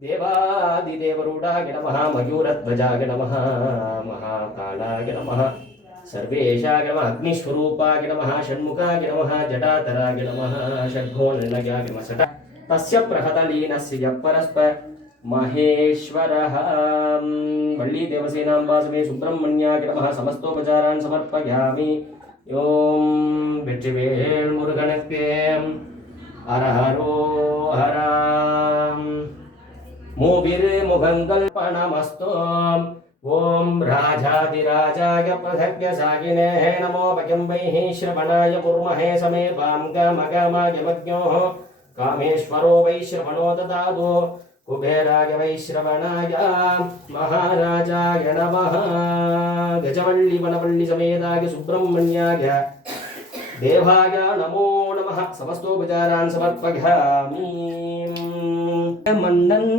देवादिदेवरूढाय नमः मयूरध्वजाय नमः महाकालाय नमः सर्वेशाय नमः अग्निस्वरूपाय नमः षण्मुखाय नमः जटातराय नमः षड्घोणनयाय नमः षट तस्य प्रहतलीनस्य यः परस्पर महेश्वरः वल्ली देवसेनाम्बासमे सुब्रह्मण्याय नमः समस्तोपचारान् समर्पयामि ओम வெற்றிவேல் முருகனுக்கு அரஹரோ ஹராம் மூவிரு முகங்கள் பணமஸ்தோம் ஓம் ராஜாதிராஜாய பிரதக்யசாகினே நமோபகம்பைः श्रवणाय कुर्महे समेतां गमगमयमज्ञोः कामेश्वरो वैश्रवणो ददातु कुबेराय वैश्रवणाय महाराजाय नमः गजवल्ली वनवल्ली समेताय सुब्रह्मण्याय देवाय नमो नमः समस्तोपचारान् समर्पयामि मन्नन्